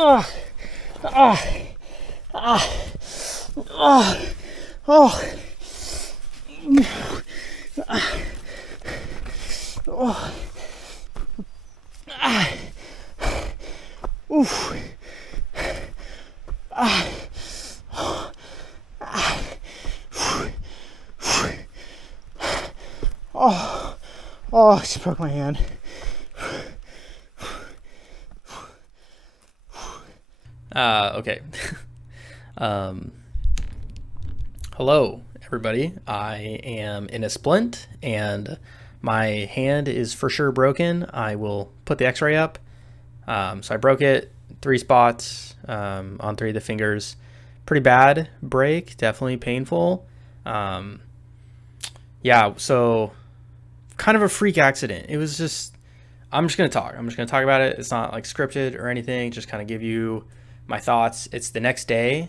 Ah, ah, ah, ah, oh, oh, ah, oof, ah, oh, oh, I just broke my hand. Okay. Hello, everybody. I am in a splint, and my hand is for sure broken. I will put the x-ray up. So I broke it 3 spots on 3 of the fingers. Pretty bad break, definitely painful. Yeah, so kind of a freak accident. It was just, I'm just going to talk. I'm just going to talk about it. It's not like scripted or anything, just kind of give you my thoughts. It's the next day.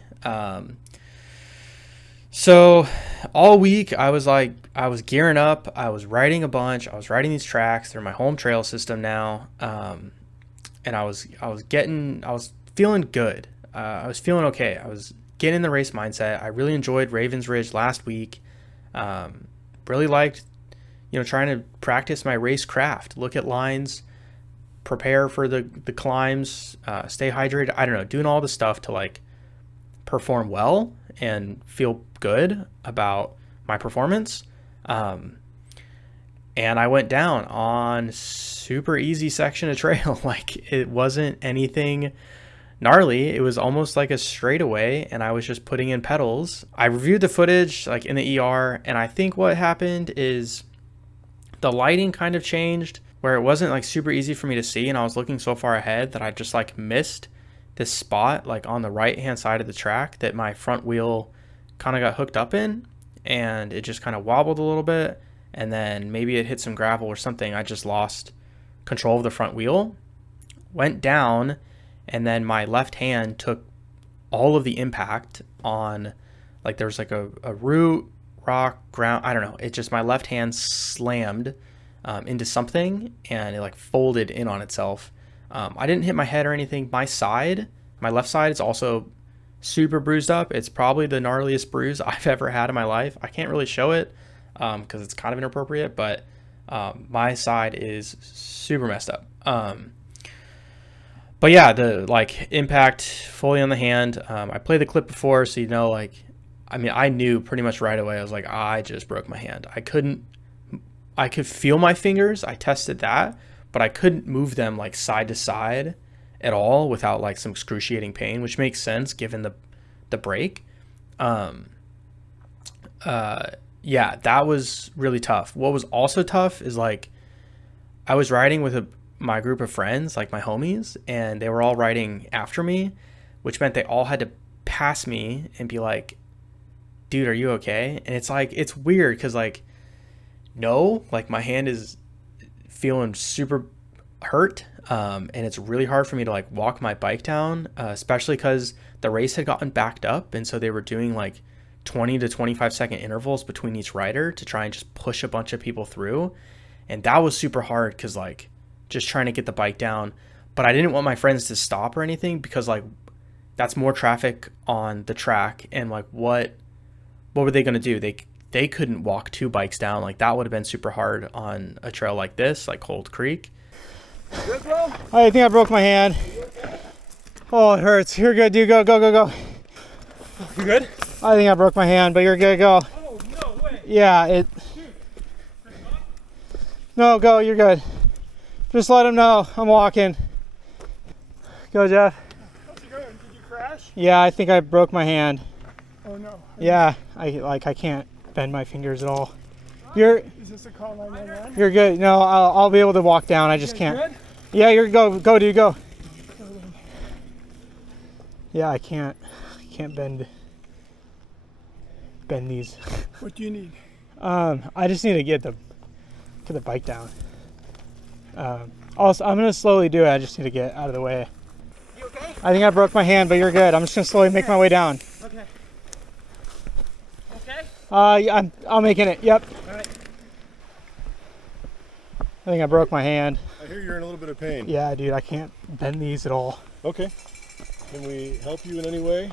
So all week I was gearing up. I was writing a bunch. I was writing these tracks through my home trail system now. And I was feeling good. I was feeling okay. I was getting in the race mindset. I really enjoyed Ravens Ridge last week. Really liked, trying to practice my race craft, look at lines, prepare for the climbs, stay hydrated. I don't know, doing all the stuff to like perform well and feel good about my performance. And I went down on super easy section of trail. Like it wasn't anything gnarly. It was almost like a straightaway, and I was just putting in pedals. I reviewed the footage like in the ER, and I think what happened is the lighting kind of changed where it wasn't like super easy for me to see, and I was looking so far ahead that I just like missed this spot like on the right hand side of the track that my front wheel kind of got hooked up in, and it just kind of wobbled a little bit, and then maybe it hit some gravel or something. I just lost control of the front wheel, went down, and then my left hand took all of the impact on, like there's like a root, rock, ground, I don't know. It just, my left hand slammed into something, and it like folded in on itself. I didn't hit my head or anything. My left side is also super bruised up. It's probably the gnarliest bruise I've ever had in my life. I can't really show it because it's kind of inappropriate, but my side is super messed up. But yeah, the like impact fully on the hand. I played the clip before, so I knew pretty much right away. I was like, I just broke my hand. I could feel my fingers. I tested that, but I couldn't move them like side to side at all without like some excruciating pain, which makes sense given the break. Yeah, that was really tough. What was also tough is like I was riding with my group of friends, like my homies, and they were all riding after me, which meant they all had to pass me and be like, dude, are you okay? And it's like, it's weird because like, no, like my hand is feeling super hurt. And it's really hard for me to like walk my bike down, especially because the race had gotten backed up. And so they were doing like 20 to 25 second intervals between each rider to try and just push a bunch of people through. And that was super hard because like just trying to get the bike down. But I didn't want my friends to stop or anything because like that's more traffic on the track. And like what were they going to do? They couldn't walk 2 bikes down. Like that would have been super hard on a trail like this, like Cold Creek. Good, bro? I think I broke my hand. Oh, it hurts. You're good, dude. Go. You good? I think I broke my hand, but you're good. Go. Oh, no way. Yeah, No, go. You're good. Just let him know I'm walking. Go, Jeff. How's it going? Did you crash? Yeah, I think I broke my hand. Oh, no. Yeah, I can't bend my fingers at all. Is this a call 911? You're good. No, I'll be able to walk down. I just can't. Good? Yeah, you're go, dude, go. Yeah, I can't bend these. What do you need? I just need to get the bike down. Also, I'm gonna slowly do it. I just need to get out of the way. You okay? I think I broke my hand, but you're good. I'm just gonna slowly make my way down. Okay. Okay? Yeah, I'm making it. Yep. All right. I think I broke my hand. I hear you're in a little bit of pain. Yeah, dude, I can't bend these at all. Okay. Can we help you in any way?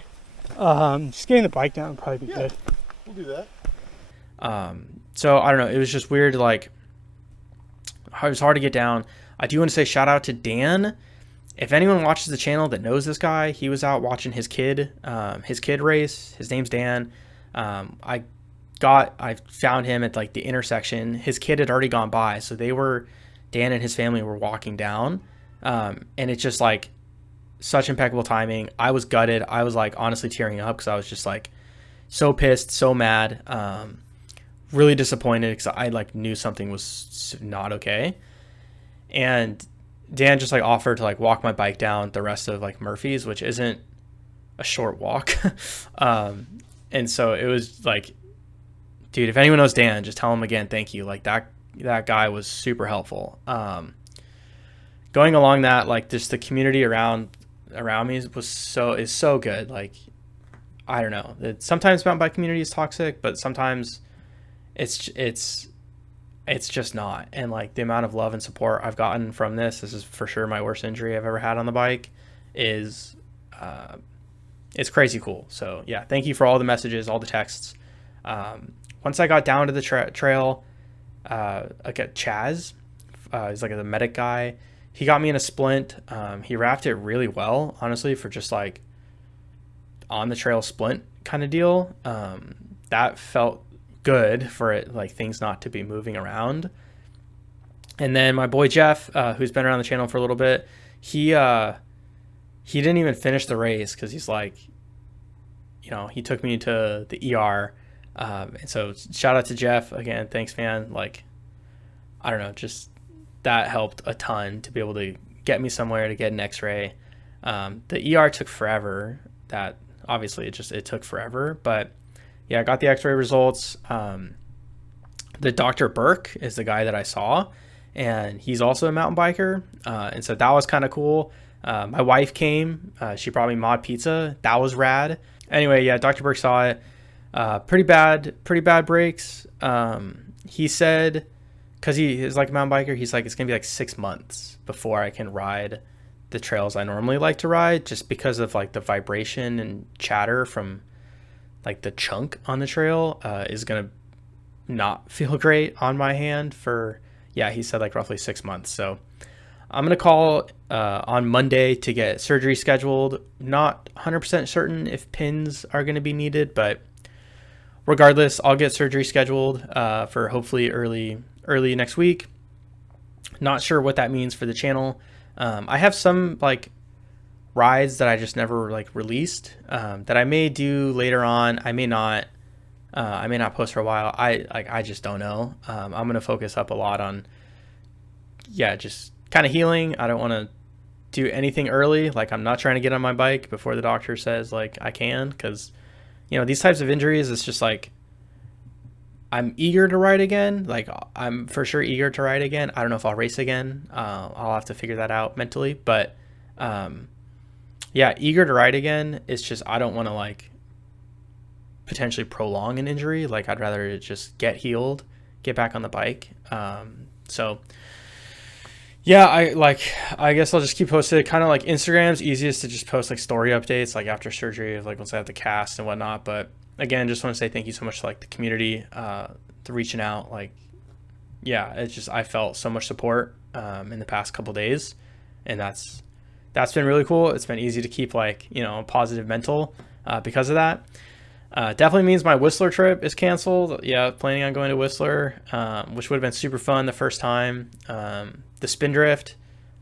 Just getting the bike down would probably be Yeah. good. We'll do that. So I don't know. It was just weird. Like, it was hard to get down. I do want to say shout out to Dan. If anyone watches the channel that knows this guy, he was out watching his kid race. His name's Dan. I found him at like the intersection. His kid had already gone by, so Dan and his family were walking down, and it's just like such impeccable timing. I was gutted. I was like honestly tearing up because I was just like so pissed, so mad, really disappointed because I like knew something was not okay, and Dan just like offered to like walk my bike down the rest of like Murphy's, which isn't a short walk. And so it was like, dude, if anyone knows Dan, just tell him again, thank you. Like that guy was super helpful. Going along that, like just the community around me is so good. Like, I don't know. Sometimes mountain bike community is toxic, but sometimes it's just not. And like the amount of love and support I've gotten from this is for sure my worst injury I've ever had on the bike, is it's crazy cool. So yeah, thank you for all the messages, all the texts. Once I got down to the trail, like at Chaz, he's like the medic guy. He got me in a splint. He wrapped it really well, honestly, for just like on the trail splint kind of deal. That felt good for it, like things not to be moving around. And then my boy Jeff, who's been around the channel for a little bit, he didn't even finish the race because he's like, you know, he took me to the ER. And so shout out to Jeff again. Thanks, man. Like, I don't know, just that helped a ton to be able to get me somewhere to get an x-ray. The ER took forever. That obviously it took forever, but yeah, I got the x-ray results. The Dr. Burke is the guy that I saw, and he's also a mountain biker. And so that was kind of cool. My wife came, she brought me mod pizza. That was rad. Anyway, yeah, Dr. Burke saw it. Pretty bad breaks. He said, cause he is like a mountain biker, he's like, it's gonna be like 6 months before I can ride the trails I normally like to ride, just because of like the vibration and chatter from like the chunk on the trail, is gonna not feel great on my hand for, yeah, he said like roughly 6 months. So I'm going to call on Monday to get surgery scheduled. Not 100% certain if pins are going to be needed, but regardless, I'll get surgery scheduled for hopefully early next week. Not sure what that means for the channel. I have some like rides that I just never like released, that I may do later on. I may not post for a while. I just don't know. I'm going to focus up a lot on, just kind of healing. I don't want to do anything early. Like, I'm not trying to get on my bike before the doctor says like I can, because these types of injuries, it's just like, I'm eager to ride again. Like, I'm for sure eager to ride again. I don't know if I'll race again. I'll have to figure that out mentally, but eager to ride again. It's just, I don't want to like potentially prolong an injury. Like, I'd rather just get healed, get back on the bike. So yeah, I guess I'll just keep posted. Kind of like Instagram's easiest to just post like story updates, like after surgery, of like once I have the cast and whatnot. But again, just want to say thank you so much to like the community, the reaching out. Like, yeah, it's just, I felt so much support in the past couple days, and that's been really cool. It's been easy to keep like, positive mental because of that. Definitely means my Whistler trip is canceled. Yeah, planning on going to Whistler, which would have been super fun the first time. The Spindrift,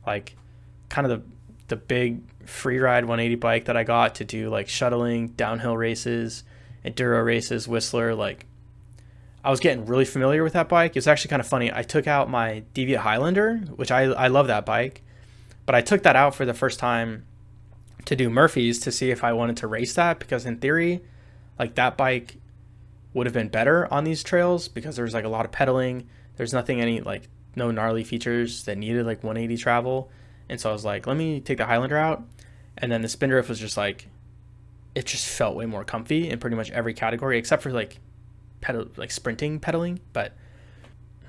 like kind of the big free ride 180 bike that I got to do like shuttling, downhill races, enduro races, Whistler. Like, I was getting really familiar with that bike. It's actually kind of funny. I took out my Deviant Highlander, which I love that bike, but I took that out for the first time to do Murphy's to see if I wanted to race that, because in theory, like, that bike would have been better on these trails because there's like a lot of pedaling. There's no gnarly features that needed like 180 travel. And so I was like, let me take the Highlander out. And then the Spindrift was just like, it just felt way more comfy in pretty much every category except for like sprinting pedaling. But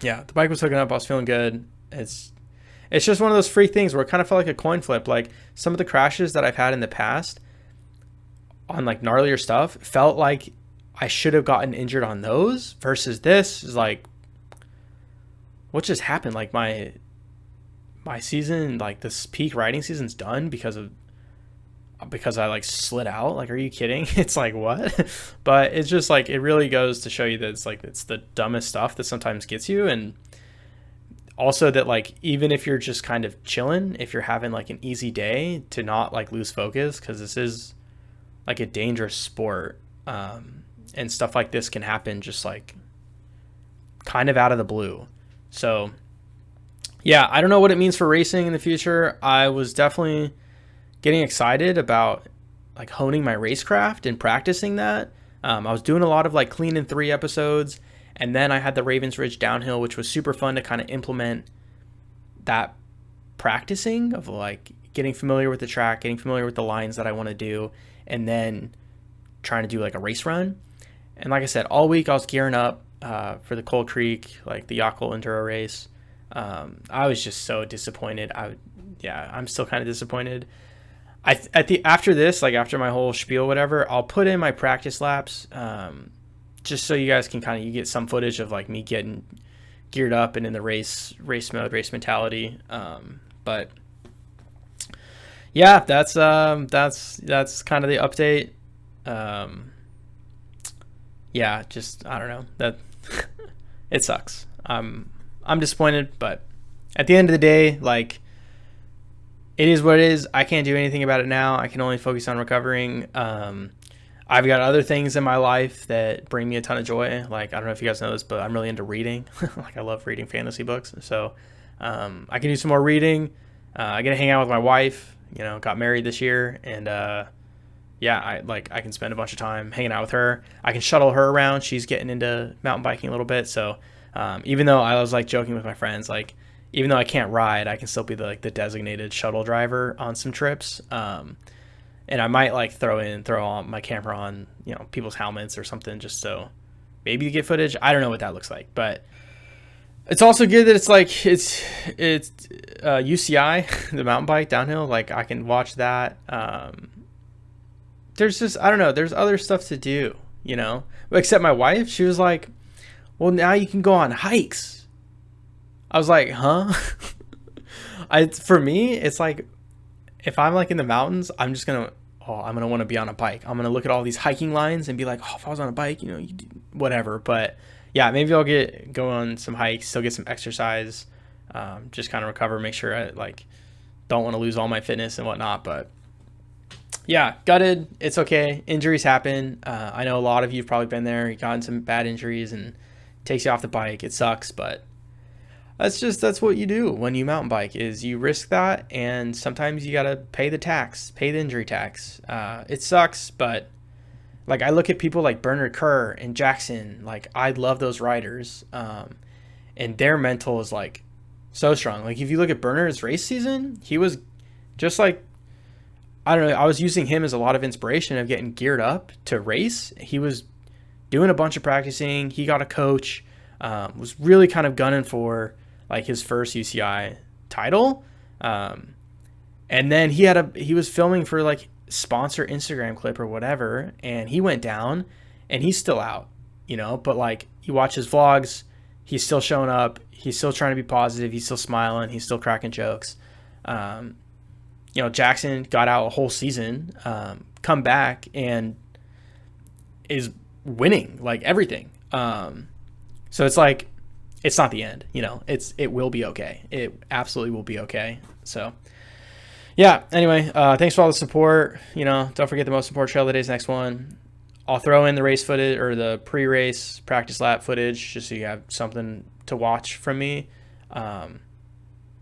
yeah, the bike was hooking up. I was feeling good. it's just one of those freak things where it kind of felt like a coin flip. Like some of the crashes that I've had in the past on like gnarlier stuff felt like I should have gotten injured on those, versus this is like, what just happened? Like my season, like this peak riding season's done because I like slid out. Like, are you kidding? It's like, what? But it's just like, it really goes to show you that it's like, it's the dumbest stuff that sometimes gets you. And also that like, even if you're just kind of chilling, if you're having like an easy day, to not like lose focus, because this is like a dangerous sport. And stuff like this can happen just like kind of out of the blue. So yeah, I don't know what it means for racing in the future. I was definitely getting excited about like honing my racecraft and practicing that. I was doing a lot of like Clean in 3 episodes, and then I had the Ravens Ridge downhill, which was super fun to kind of implement that practicing of like getting familiar with the track, getting familiar with the lines that I want to do, and then trying to do like a race run. And like I said, all week I was gearing up for the Cold Creek, like the Yakult Enduro race. I was just so disappointed. I'm still kind of disappointed. After this, like after my whole spiel, whatever, I'll put in my practice laps, just so you guys can you get some footage of like me getting geared up and in the race mode, race mentality. But yeah, that's kind of the update. Yeah, just, I don't know, that it sucks. I'm disappointed, but at the end of the day, like, it is what it is. I can't do anything about it now. I can only focus on recovering. I've got other things in my life that bring me a ton of joy. Like, I don't know if you guys know this, but I'm really into reading. Like, I love reading fantasy books. So I can do some more reading. I get to hang out with my wife. Got married this year, and yeah, I can spend a bunch of time hanging out with her. I can shuttle her around. She's getting into mountain biking a little bit. So even though I was like joking with my friends, like, even though I can't ride, I can still be the designated shuttle driver on some trips. And I might like throw on my camera on, people's helmets or something, just so maybe to get footage. I don't know what that looks like, but it's also good that it's like, it's UCI, the mountain bike downhill. Like, I can watch that. There's just, I don't know, there's other stuff to do, except my wife, she was like, well, now you can go on hikes. I was like, huh? For me, it's like, if I'm like in the mountains, I'm going to want to be on a bike. I'm going to look at all these hiking lines and be like, oh, if I was on a bike, whatever. But yeah, maybe I'll go on some hikes, still get some exercise, just kind of recover, make sure I like don't want to lose all my fitness and whatnot. But yeah, gutted. It's okay. Injuries happen. I know a lot of you have probably been there. You've gotten some bad injuries and it takes you off the bike. It sucks, but that's what you do when you mountain bike, is you risk that, and sometimes you got to pay the injury tax. It sucks, but like, I look at people like Bernard Kerr and Jackson, like, I love those riders. And their mental is like so strong. Like, if you look at Bernard's race season, he was just like, I don't know, I was using him as a lot of inspiration of getting geared up to race. He was doing a bunch of practicing. He got a coach, was really kind of gunning for like his first UCI title. And then he was filming for like sponsor Instagram clip or whatever, and he went down and he's still out, but like, you watch his vlogs, he's still showing up. He's still trying to be positive. He's still smiling. He's still cracking jokes. Jackson got out a whole season, come back and is winning like everything. So it's like, it's not the end, it will be okay. It absolutely will be okay. So yeah, anyway, thanks for all the support. Don't forget the most important trail of the day's next one. I'll throw in the race footage or the pre-race practice lap footage, just so you have something to watch from me.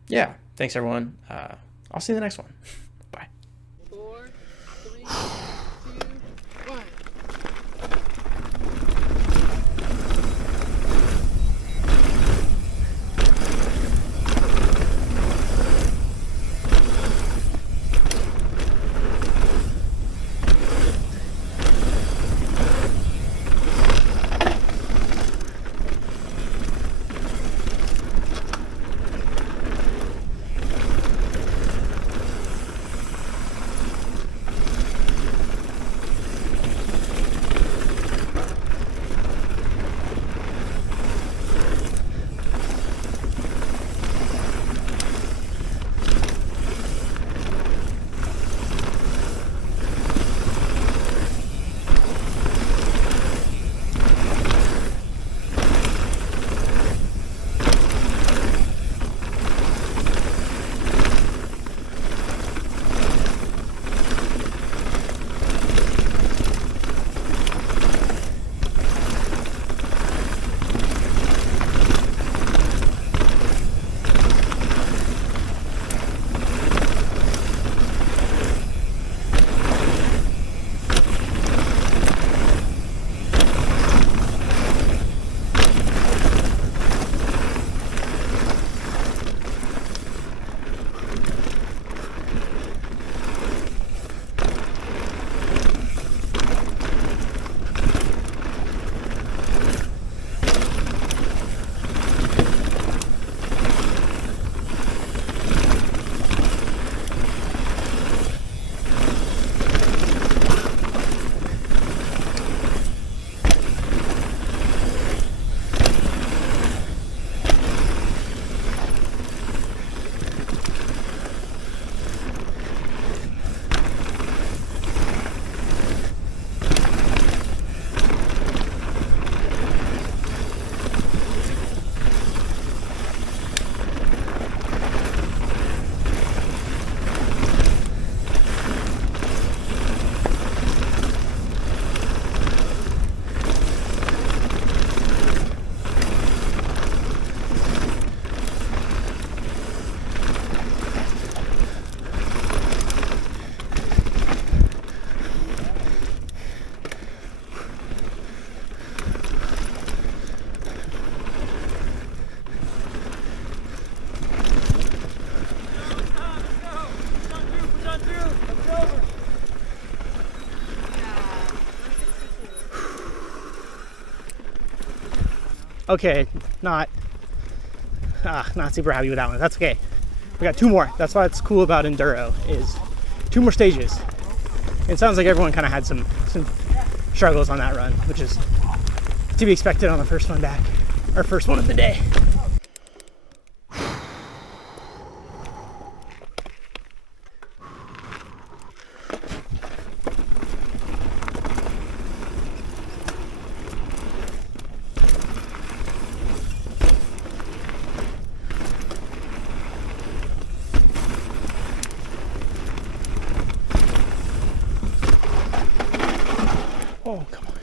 Yeah, thanks everyone. I'll see you in the next one. Bye. 4, 3, 2, 1. okay, not super happy with that one. That's okay. We got 2 more. That's why it's cool about enduro is 2 more stages. It sounds like everyone kind of had some struggles on that run, which is to be expected on the first one back, our first one of the day. Oh, come on.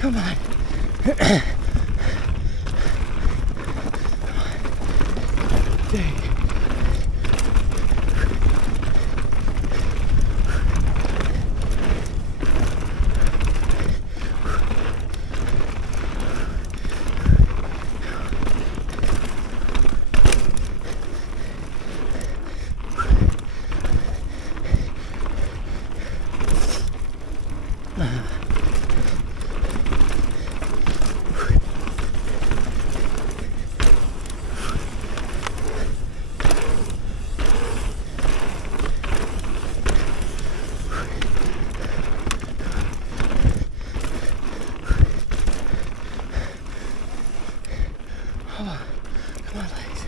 Come on. Dang. Come on, legs.